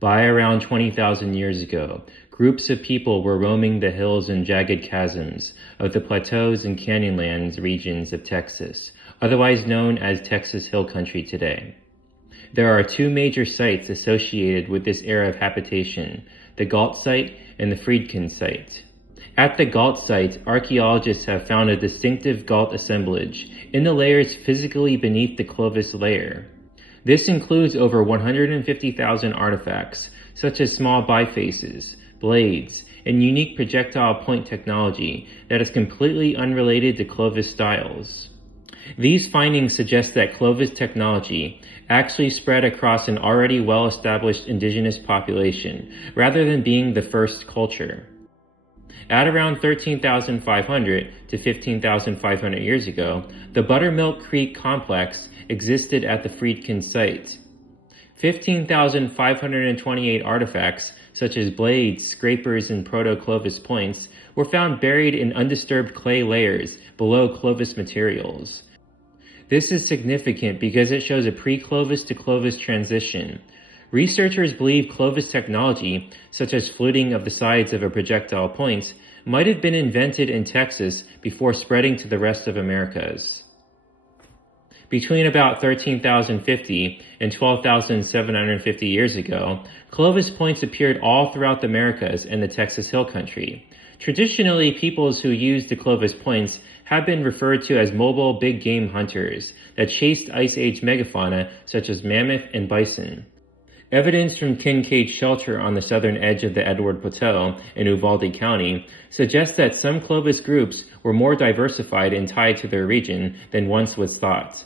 By around 20,000 years ago, groups of people were roaming the hills and jagged chasms of the Plateaus and Canyonlands regions of Texas, otherwise known as Texas Hill Country today. There are two major sites associated with this era of habitation, the Gault Site and the Friedkin Site. At the Gault Site, archaeologists have found a distinctive Gault Assemblage in the layers physically beneath the Clovis layer. This includes over 150,000 artifacts, such as small bifaces, blades, and unique projectile point technology that is completely unrelated to Clovis styles. These findings suggest that Clovis technology actually spread across an already well-established indigenous population, rather than being the first culture. At around 13,500 to 15,500 years ago, the Buttermilk Creek complex existed at the Friedkin Site. 15,528 artifacts, such as blades, scrapers, and proto-Clovis points, were found buried in undisturbed clay layers below Clovis materials. This is significant because it shows a pre-Clovis to Clovis transition. Researchers believe Clovis technology, such as fluting of the sides of a projectile point, might have been invented in Texas before spreading to the rest of Americas. Between about 13,050 and 12,750 years ago, Clovis points appeared all throughout the Americas and the Texas Hill Country. Traditionally, peoples who used the Clovis points have been referred to as mobile big game hunters that chased Ice Age megafauna such as mammoth and bison. Evidence from Kincaid Shelter on the southern edge of the Edwards Plateau in Uvalde County suggests that some Clovis groups were more diversified and tied to their region than once was thought.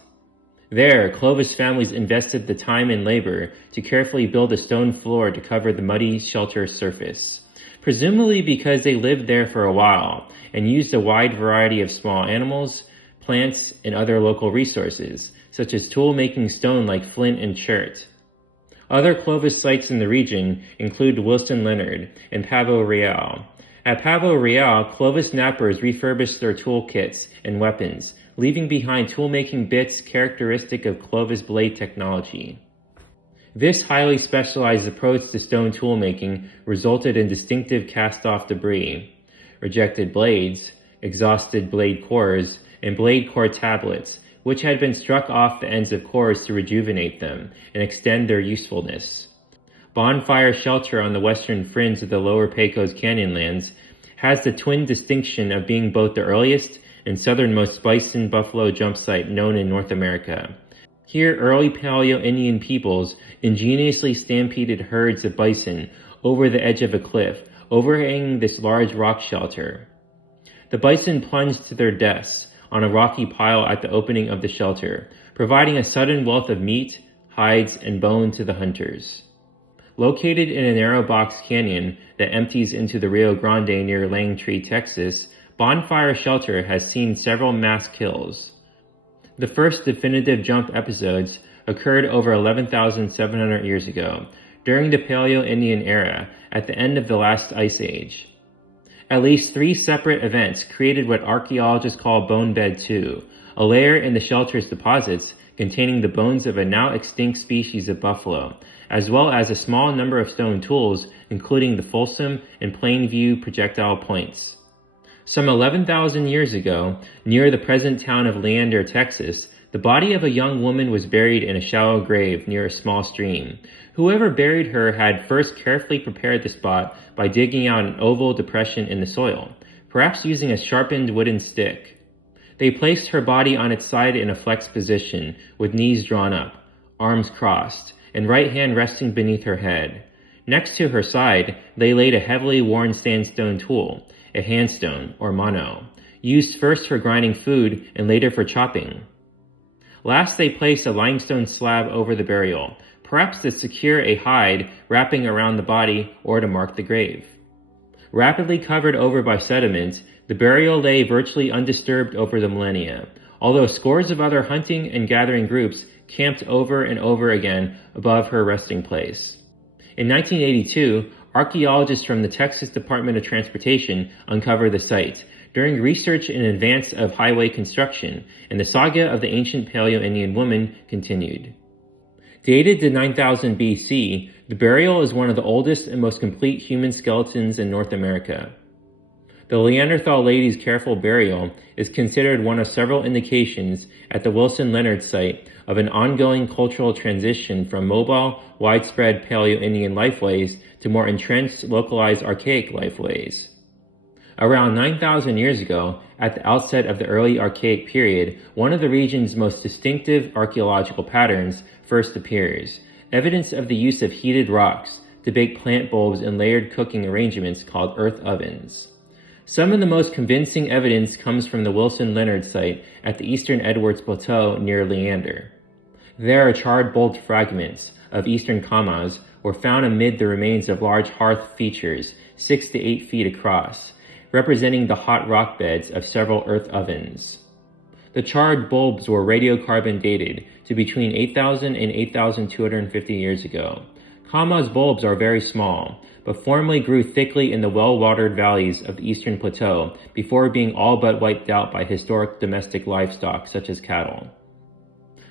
There, Clovis families invested the time and labor to carefully build a stone floor to cover the muddy shelter surface, presumably because they lived there for a while and used a wide variety of small animals, plants, and other local resources, such as tool-making stone like flint and chert. Other Clovis sites in the region include Wilson Leonard and Pavo Real. At Pavo Real, Clovis knappers refurbished their toolkits and weapons, leaving behind tool-making bits characteristic of Clovis blade technology. This highly specialized approach to stone tool-making resulted in distinctive cast-off debris, rejected blades, exhausted blade cores, and blade core tablets, which had been struck off the ends of cores to rejuvenate them and extend their usefulness. Bonfire Shelter on the western fringe of the lower Pecos Canyonlands has the twin distinction of being both the earliest and southernmost bison buffalo jump site known in North America. Here, early Paleoindian peoples ingeniously stampeded herds of bison over the edge of a cliff, overhanging this large rock shelter. The bison plunged to their deaths on a rocky pile at the opening of the shelter, providing a sudden wealth of meat, hides, and bone to the hunters. Located in a narrow box canyon that empties into the Rio Grande near Langtree, Texas, Bonfire Shelter has seen several mass kills. The first definitive jump episodes occurred over 11,700 years ago, during the Paleoindian era, at the end of the last ice age. At least 3 separate events created what archaeologists call Bone Bed 2, a layer in the shelter's deposits containing the bones of a now extinct species of buffalo, as well as a small number of stone tools, including the Folsom and Plainview projectile points. Some 11,000 years ago, near the present town of Leander, Texas, the body of a young woman was buried in a shallow grave near a small stream. Whoever buried her had first carefully prepared the spot by digging out an oval depression in the soil, perhaps using a sharpened wooden stick. They placed her body on its side in a flexed position, with knees drawn up, arms crossed, and right hand resting beneath her head. Next to her side, they laid a heavily worn sandstone tool, a handstone, or mano, used first for grinding food and later for chopping. Last, they placed a limestone slab over the burial, perhaps to secure a hide wrapping around the body or to mark the grave. Rapidly covered over by sediment, the burial lay virtually undisturbed over the millennia, although scores of other hunting and gathering groups camped over and over again above her resting place. In 1982, archaeologists from the Texas Department of Transportation uncovered the site during research in advance of highway construction, and the saga of the ancient Paleoindian woman continued. Dated to 9000 BC, the burial is one of the oldest and most complete human skeletons in North America. The Neanderthal lady's careful burial is considered one of several indications at the Wilson-Leonard site of an ongoing cultural transition from mobile, widespread Paleoindian lifeways to more entrenched, localized Archaic lifeways. Around 9,000 years ago, at the outset of the early Archaic period, one of the region's most distinctive archaeological patterns first appears, evidence of the use of heated rocks to bake plant bulbs in layered cooking arrangements called earth ovens. Some of the most convincing evidence comes from the Wilson-Leonard site at the eastern Edwards Plateau near Leander. There are charred bulbed fragments of eastern kamas were found amid the remains of large hearth features 6 to 8 feet across, representing the hot rock beds of several earth ovens. The charred bulbs were radiocarbon dated to between 8,000 and 8,250 years ago. Kama's bulbs are very small, but formerly grew thickly in the well-watered valleys of the eastern plateau before being all but wiped out by historic domestic livestock such as cattle.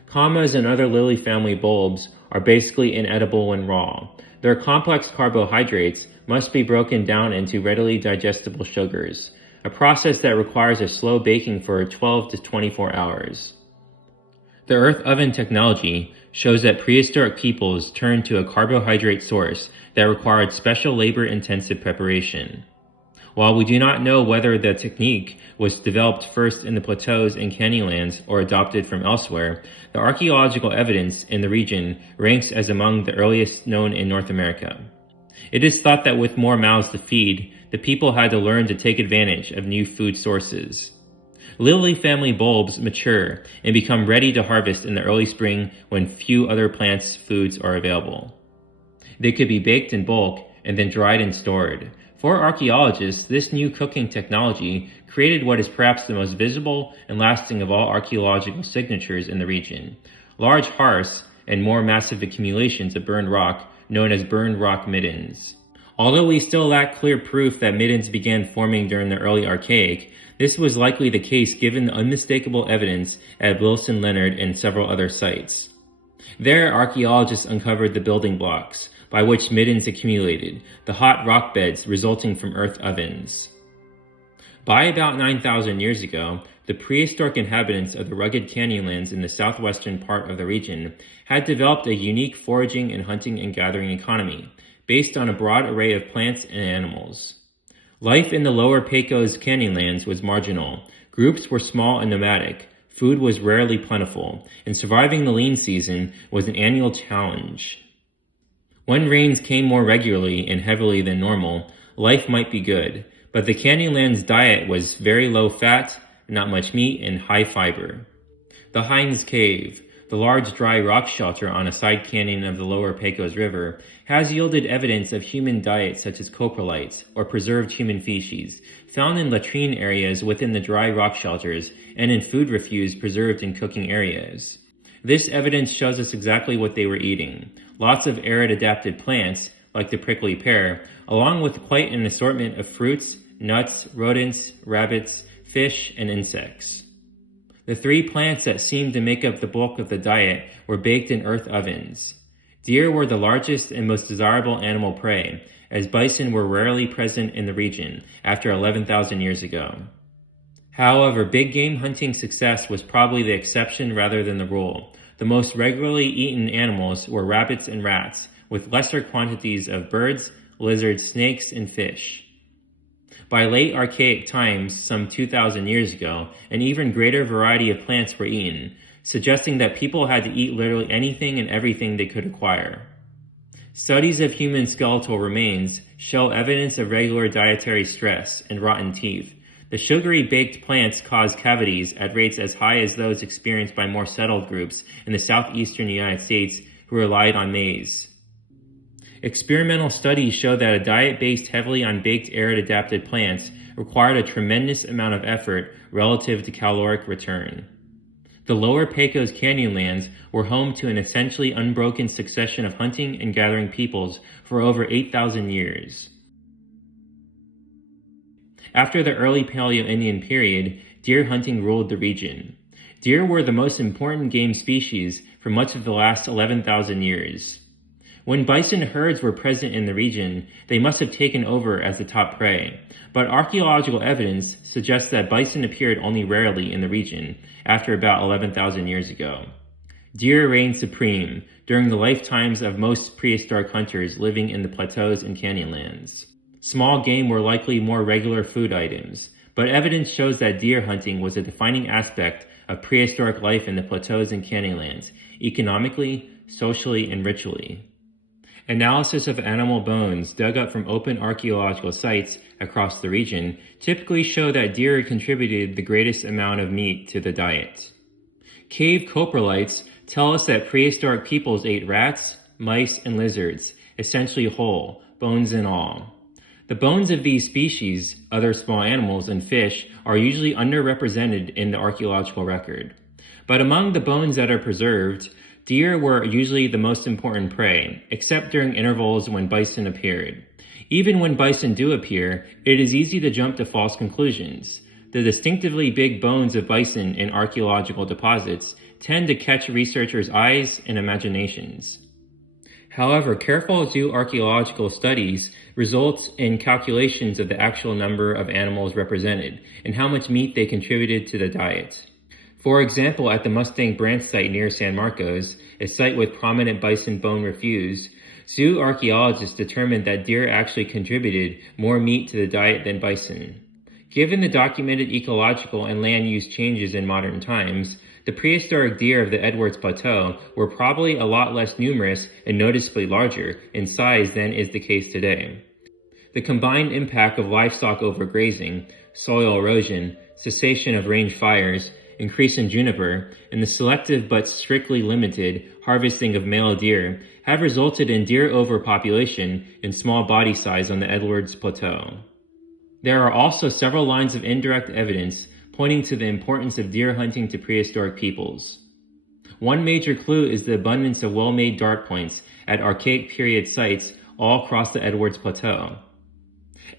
Kamas and other lily family bulbs are basically inedible when raw. Their complex carbohydrates must be broken down into readily digestible sugars, a process that requires a slow baking for 12 to 24 hours. The earth oven technology shows that prehistoric peoples turned to a carbohydrate source that required special labor-intensive preparation. While we do not know whether the technique was developed first in the Plateaus and Canyonlands or adopted from elsewhere, the archaeological evidence in the region ranks as among the earliest known in North America. It is thought that with more mouths to feed, the people had to learn to take advantage of new food sources. Lily family bulbs mature and become ready to harvest in the early spring when few other plants' foods are available. They could be baked in bulk and then dried and stored. For archaeologists, this new cooking technology created what is perhaps the most visible and lasting of all archaeological signatures in the region: large hearths and more massive accumulations of burned rock known as burned rock middens. Although we still lack clear proof that middens began forming during the early Archaic, this was likely the case given the unmistakable evidence at Wilson-Leonard and several other sites. There, archaeologists uncovered the building blocks by which middens accumulated, the hot rock beds resulting from earth ovens. By about 9,000 years ago, the prehistoric inhabitants of the rugged canyonlands in the southwestern part of the region had developed a unique foraging and hunting and gathering economy, based on a broad array of plants and animals. Life in the lower Pecos Canyonlands was marginal. Groups were small and nomadic. Food was rarely plentiful, and surviving the lean season was an annual challenge. When rains came more regularly and heavily than normal, life might be good, but the Canyonlands' diet was very low fat, not much meat, and high fiber. The Hines Cave, the large dry rock shelter on a side canyon of the lower Pecos River, has yielded evidence of human diets such as coprolites, or preserved human feces, found in latrine areas within the dry rock shelters and in food refuse preserved in cooking areas. This evidence shows us exactly what they were eating: lots of arid-adapted plants, like the prickly pear, along with quite an assortment of fruits, nuts, rodents, rabbits, fish, and insects. The three plants that seemed to make up the bulk of the diet were baked in earth ovens. Deer were the largest and most desirable animal prey, as bison were rarely present in the region after 11,000 years ago. However, big game hunting success was probably the exception rather than the rule. The most regularly eaten animals were rabbits and rats, with lesser quantities of birds, lizards, snakes, and fish. By late Archaic times, some 2,000 years ago, an even greater variety of plants were eaten, suggesting that people had to eat literally anything and everything they could acquire. Studies of human skeletal remains show evidence of regular dietary stress and rotten teeth. The sugary baked plants cause cavities at rates as high as those experienced by more settled groups in the southeastern United States who relied on maize. Experimental studies show that a diet based heavily on baked arid-adapted plants required a tremendous amount of effort relative to caloric return. The lower Pecos Canyonlands were home to an essentially unbroken succession of hunting and gathering peoples for over 8,000 years. After the early Paleoindian period, deer hunting ruled the region. Deer were the most important game species for for much of the last 11,000 years. When bison herds were present in the region, they must have taken over as the top prey, but archaeological evidence suggests that bison appeared only rarely in the region after about 11,000 years ago. Deer reigned supreme during the lifetimes of most prehistoric hunters living in the Plateaus and Canyonlands. Small game were likely more regular food items, but evidence shows that deer hunting was a defining aspect of prehistoric life in the Plateaus and Canyonlands, economically, socially, and ritually. Analysis of animal bones dug up from open archaeological sites across the region typically show that deer contributed the greatest amount of meat to the diet. Cave coprolites tell us that prehistoric peoples ate rats, mice, and lizards, essentially whole, bones and all. The bones of these species, other small animals, and fish are usually underrepresented in the archaeological record. But among the bones that are preserved, deer were usually the most important prey, except during intervals when bison appeared. Even when bison do appear, it is easy to jump to false conclusions. The distinctively big bones of bison in archaeological deposits tend to catch researchers' eyes and imaginations. However, careful zooarchaeological studies result in calculations of the actual number of animals represented and how much meat they contributed to the diet. For example, at the Mustang Branch site near San Marcos, a site with prominent bison bone refuse, zoo archaeologists determined that deer actually contributed more meat to the diet than bison. Given the documented ecological and land use changes in modern times, the prehistoric deer of the Edwards Plateau were probably a lot less numerous and noticeably larger in size than is the case today. The combined impact of livestock overgrazing, soil erosion, cessation of range fires, increase in juniper, and the selective but strictly limited harvesting of male deer have resulted in deer overpopulation and small body size on the Edwards Plateau. There are also several lines of indirect evidence pointing to the importance of deer hunting to prehistoric peoples. One major clue is the abundance of well-made dart points at Archaic period sites all across the Edwards Plateau.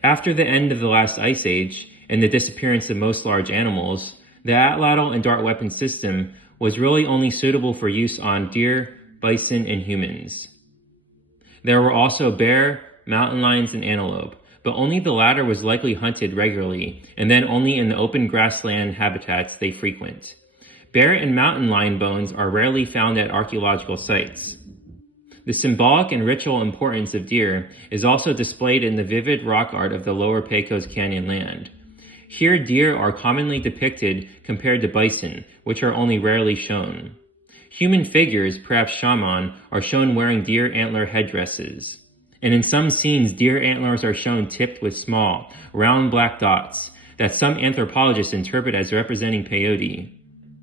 After the end of the last ice age and the disappearance of most large animals, the atlatl and dart weapon system was really only suitable for use on deer, bison, and humans. There were also bear, mountain lions, and antelope, but only the latter was likely hunted regularly, and then only in the open grassland habitats they frequent. Bear and mountain lion bones are rarely found at archaeological sites. The symbolic and ritual importance of deer is also displayed in the vivid rock art of the lower Pecos Canyonland. Here, deer are commonly depicted compared to bison, which are only rarely shown. Human figures, perhaps shaman, are shown wearing deer antler headdresses. And in some scenes, deer antlers are shown tipped with small, round black dots that some anthropologists interpret as representing peyote.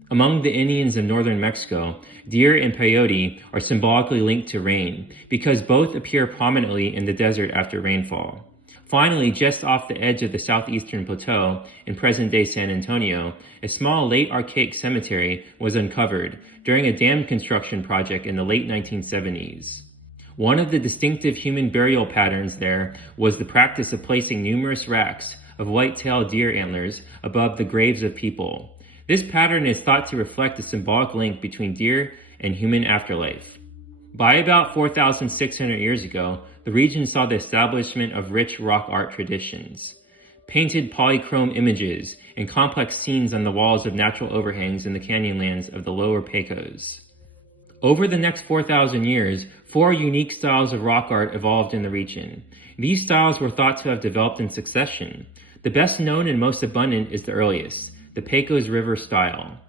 Among the Indians of northern Mexico, deer and peyote are symbolically linked to rain because both appear prominently in the desert after rainfall. Finally, just off the edge of the southeastern plateau in present-day San Antonio, a small late Archaic cemetery was uncovered during a dam construction project in the late 1970s. One of the distinctive human burial patterns there was the practice of placing numerous racks of white-tailed deer antlers above the graves of people. This pattern is thought to reflect the symbolic link between deer and human afterlife. By about 4,600 years ago, the region saw the establishment of rich rock art traditions. Painted polychrome images and complex scenes on the walls of natural overhangs in the canyonlands of the lower Pecos. Over the next 4,000 years, 4 unique styles of rock art evolved in the region. These styles were thought to have developed in succession. The best known and most abundant is the earliest, the Pecos River style.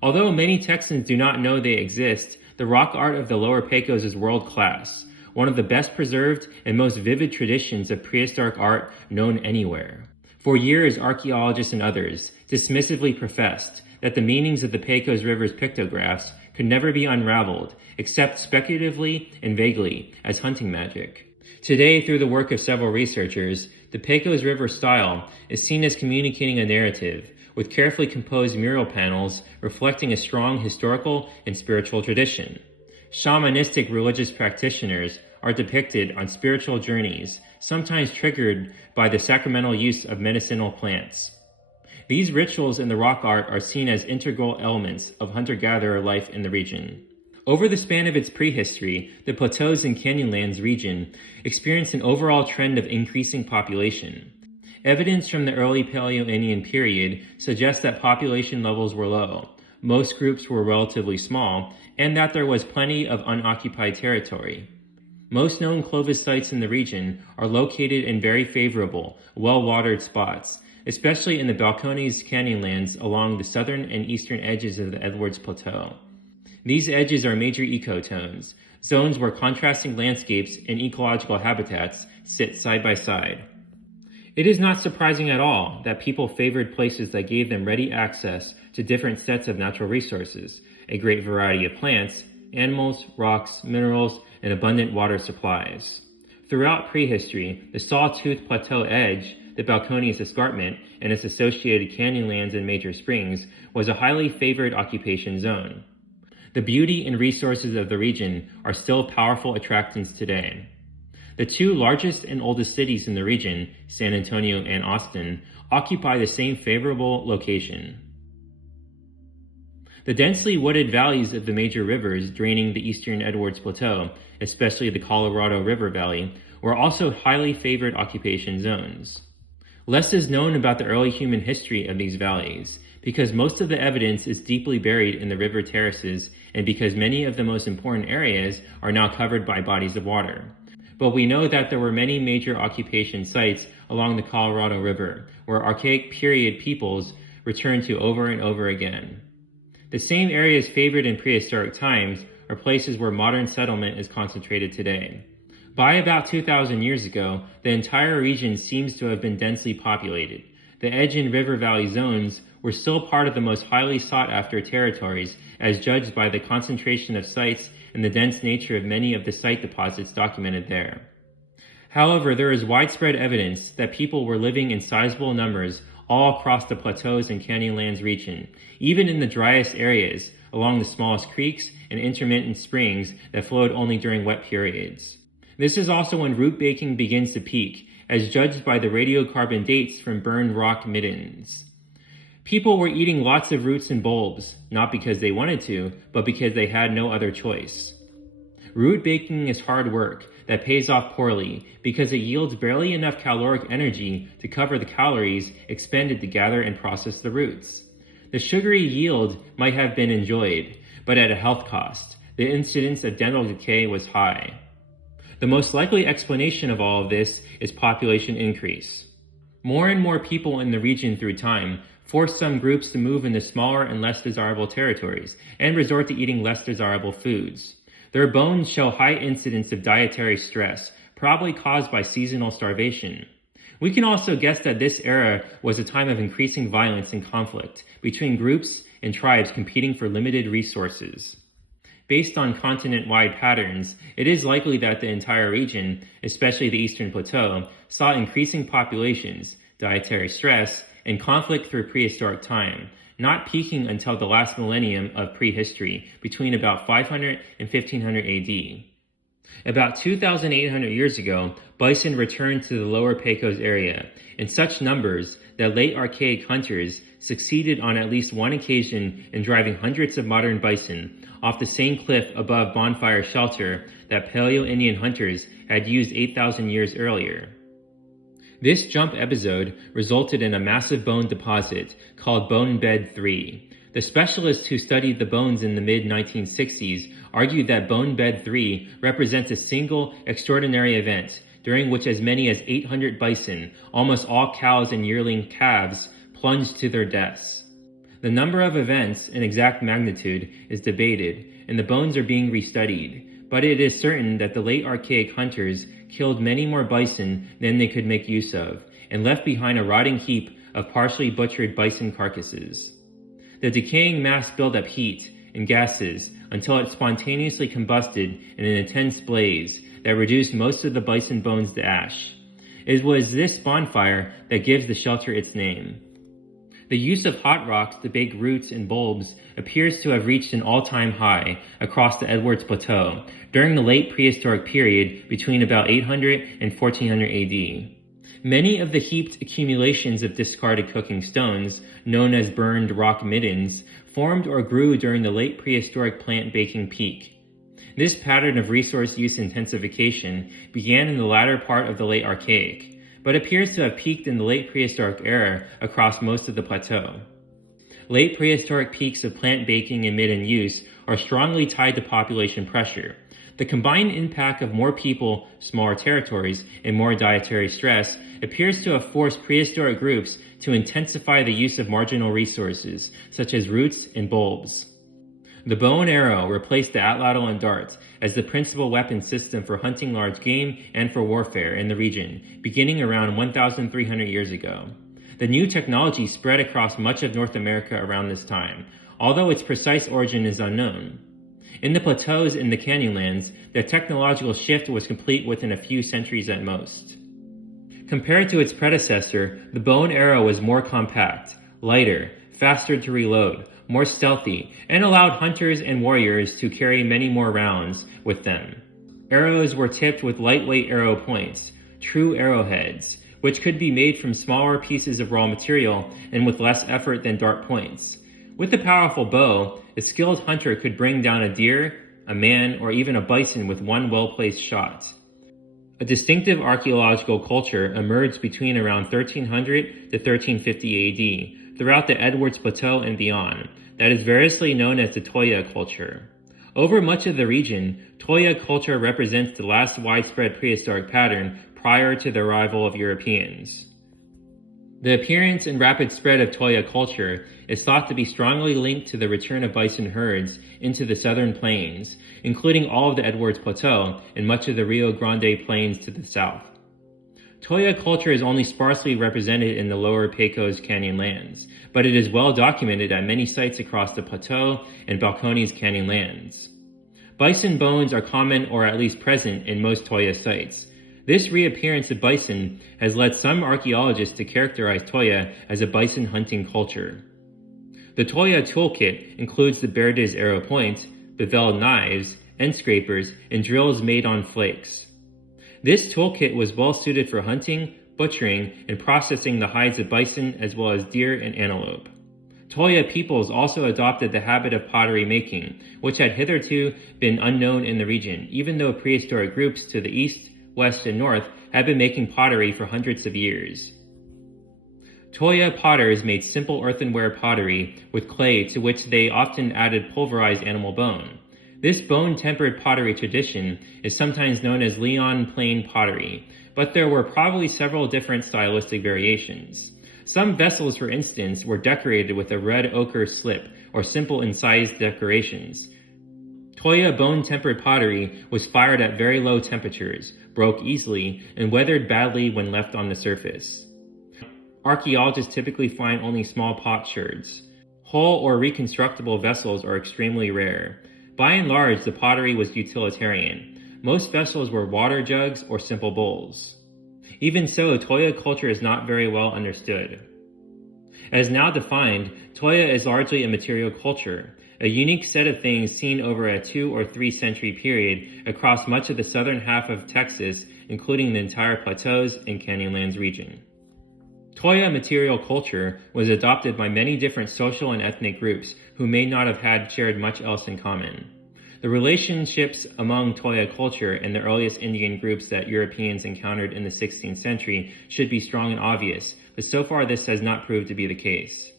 Although many Texans do not know they exist, the rock art of the lower Pecos is world-class, one of the best preserved and most vivid traditions of prehistoric art known anywhere. For years, archaeologists and others dismissively professed that the meanings of the Pecos River's pictographs could never be unraveled, except speculatively and vaguely, as hunting magic. Today, through the work of several researchers, the Pecos River style is seen as communicating a narrative, with carefully composed mural panels reflecting a strong historical and spiritual tradition. Shamanistic religious practitioners are depicted on spiritual journeys, sometimes triggered by the sacramental use of medicinal plants. These rituals in the rock art are seen as integral elements of hunter-gatherer life in the region. Over the span of its prehistory, the Plateaus and Canyonlands region experienced an overall trend of increasing population. Evidence from the early Paleoindian period suggests that population levels were low, most groups were relatively small, and that there was plenty of unoccupied territory. Most known Clovis sites in the region are located in very favorable, well-watered spots, especially in the Balcones Canyonlands along the southern and eastern edges of the Edwards Plateau. These edges are major ecotones, zones where contrasting landscapes and ecological habitats sit side by side. It is not surprising at all that people favored places that gave them ready access to different sets of natural resources, a great variety of plants, animals, rocks, minerals, and abundant water supplies. Throughout prehistory, the Sawtooth Plateau edge, the Balcones Escarpment, and its associated canyonlands and major springs was a highly favored occupation zone. The beauty and resources of the region are still powerful attractants today. The two largest and oldest cities in the region, San Antonio and Austin, occupy the same favorable location. The densely wooded valleys of the major rivers draining the eastern Edwards Plateau, especially the Colorado River Valley, were also highly favored occupation zones. Less is known about the early human history of these valleys, because most of the evidence is deeply buried in the river terraces and because many of the most important areas are now covered by bodies of water. But we know that there were many major occupation sites along the Colorado River, where Archaic period peoples returned to over and over again. The same areas favored in prehistoric times are places where modern settlement is concentrated today. By about 2,000 years ago, the entire region seems to have been densely populated. The edge and river valley zones were still part of the most highly sought-after territories as judged by the concentration of sites and the dense nature of many of the site deposits documented there. However, there is widespread evidence that people were living in sizable numbers all across the Plateaus and Canyonlands region, even in the driest areas, along the smallest creeks and intermittent springs that flowed only during wet periods. This is also when root baking begins to peak, as judged by the radiocarbon dates from burned rock middens. People were eating lots of roots and bulbs, not because they wanted to, but because they had no other choice. Root baking is hard work that pays off poorly because it yields barely enough caloric energy to cover the calories expended to gather and process the roots. The sugary yield might have been enjoyed, but at a health cost. The incidence of dental decay was high. The most likely explanation of all of this is population increase. More and more people in the region through time forced some groups to move into smaller and less desirable territories and resort to eating less desirable foods. Their bones show high incidence of dietary stress, probably caused by seasonal starvation. We can also guess that this era was a time of increasing violence and conflict between groups and tribes competing for limited resources. Based on continent-wide patterns, it is likely that the entire region, especially the Eastern Plateau, saw increasing populations, dietary stress, and conflict through prehistoric time, not peaking until the last millennium of prehistory, between about 500 and 1500 AD. About 2,800 years ago, bison returned to the lower Pecos area in such numbers that late Archaic hunters succeeded on at least one occasion in driving hundreds of modern bison off the same cliff above Bonfire shelter that Paleoindian hunters had used 8,000 years earlier. This jump episode resulted in a massive bone deposit called Bone Bed 3. The specialists who studied the bones in the mid-1960s argued that Bone Bed 3 represents a single extraordinary event during which as many as 800 bison, almost all cows and yearling calves, plunged to their deaths. The number of events and exact magnitude is debated, and the bones are being restudied, but it is certain that the late Archaic hunters killed many more bison than they could make use of, and left behind a rotting heap of partially butchered bison carcasses. The decaying mass built up heat and gases until it spontaneously combusted in an intense blaze that reduced most of the bison bones to ash. It was this bonfire that gives the shelter its name. The use of hot rocks to bake roots and bulbs appears to have reached an all-time high across the Edwards Plateau during the late prehistoric period between about 800 and 1400 AD. Many of the heaped accumulations of discarded cooking stones, known as burned rock middens, formed or grew during the late prehistoric plant baking peak. This pattern of resource use intensification began in the latter part of the late Archaic, but appears to have peaked in the late prehistoric era across most of the plateau. Late prehistoric peaks of plant baking and midden use are strongly tied to population pressure. The combined impact of more people, smaller territories, and more dietary stress appears to have forced prehistoric groups to intensify the use of marginal resources, such as roots and bulbs. The bow and arrow replaced the atlatl and dart as the principal weapon system for hunting large game and for warfare in the region, beginning around 1,300 years ago. The new technology spread across much of North America around this time, although its precise origin is unknown. In the Plateaus and the Canyonlands, the technological shift was complete within a few centuries at most. Compared to its predecessor, the bow and arrow was more compact, lighter, faster to reload, more stealthy, and allowed hunters and warriors to carry many more rounds with them. Arrows were tipped with lightweight arrow points, true arrowheads, which could be made from smaller pieces of raw material and with less effort than dart points. With a powerful bow, a skilled hunter could bring down a deer, a man, or even a bison with one well-placed shot. A distinctive archaeological culture emerged between around 1300 to 1350 AD throughout the Edwards Plateau and beyond, that is variously known as the Toyah culture. Over much of the region, Toyah culture represents the last widespread prehistoric pattern prior to the arrival of Europeans. The appearance and rapid spread of Toyah culture is thought to be strongly linked to the return of bison herds into the southern plains, including all of the Edwards Plateau and much of the Rio Grande Plains to the south. Toyah culture is only sparsely represented in the lower Pecos Canyonlands, but it is well documented at many sites across the Plateau and Balcones Canyonlands. Bison bones are common or at least present in most Toyah sites. This reappearance of bison has led some archaeologists to characterize Toyah as a bison hunting culture. The Toyah toolkit includes the Berdes arrow point, beveled knives, end scrapers, and drills made on flakes. This toolkit was well suited for hunting, butchering, and processing the hides of bison as well as deer and antelope. Toyah peoples also adopted the habit of pottery making, which had hitherto been unknown in the region, even though prehistoric groups to the east, west, and north had been making pottery for hundreds of years. Toyah potters made simple earthenware pottery with clay to which they often added pulverized animal bone. This bone-tempered pottery tradition is sometimes known as Leon plain pottery, but there were probably several different stylistic variations. Some vessels, for instance, were decorated with a red ochre slip or simple incised decorations. Toyah bone-tempered pottery was fired at very low temperatures, broke easily, and weathered badly when left on the surface. Archaeologists typically find only small potsherds. Whole or reconstructible vessels are extremely rare. By and large, the pottery was utilitarian. Most vessels were water jugs or simple bowls. Even so, Toyah culture is not very well understood. As now defined, Toyah is largely a material culture, a unique set of things seen over a 2 or 3 century period across much of the southern half of Texas, including the entire Plateaus and Canyonlands region. Toyah material culture was adopted by many different social and ethnic groups who may not have had shared much else in common. The relationships among Toyah culture and the earliest Indian groups that Europeans encountered in the 16th century should be strong and obvious, but so far this has not proved to be the case.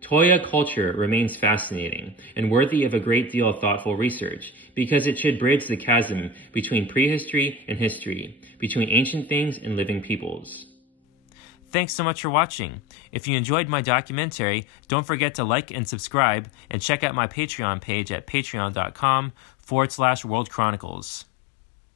Toyah culture remains fascinating and worthy of a great deal of thoughtful research because it should bridge the chasm between prehistory and history, between ancient things and living peoples. Thanks so much for watching. If you enjoyed my documentary, don't forget to like and subscribe and check out my Patreon page at patreon.com/World Chronicles.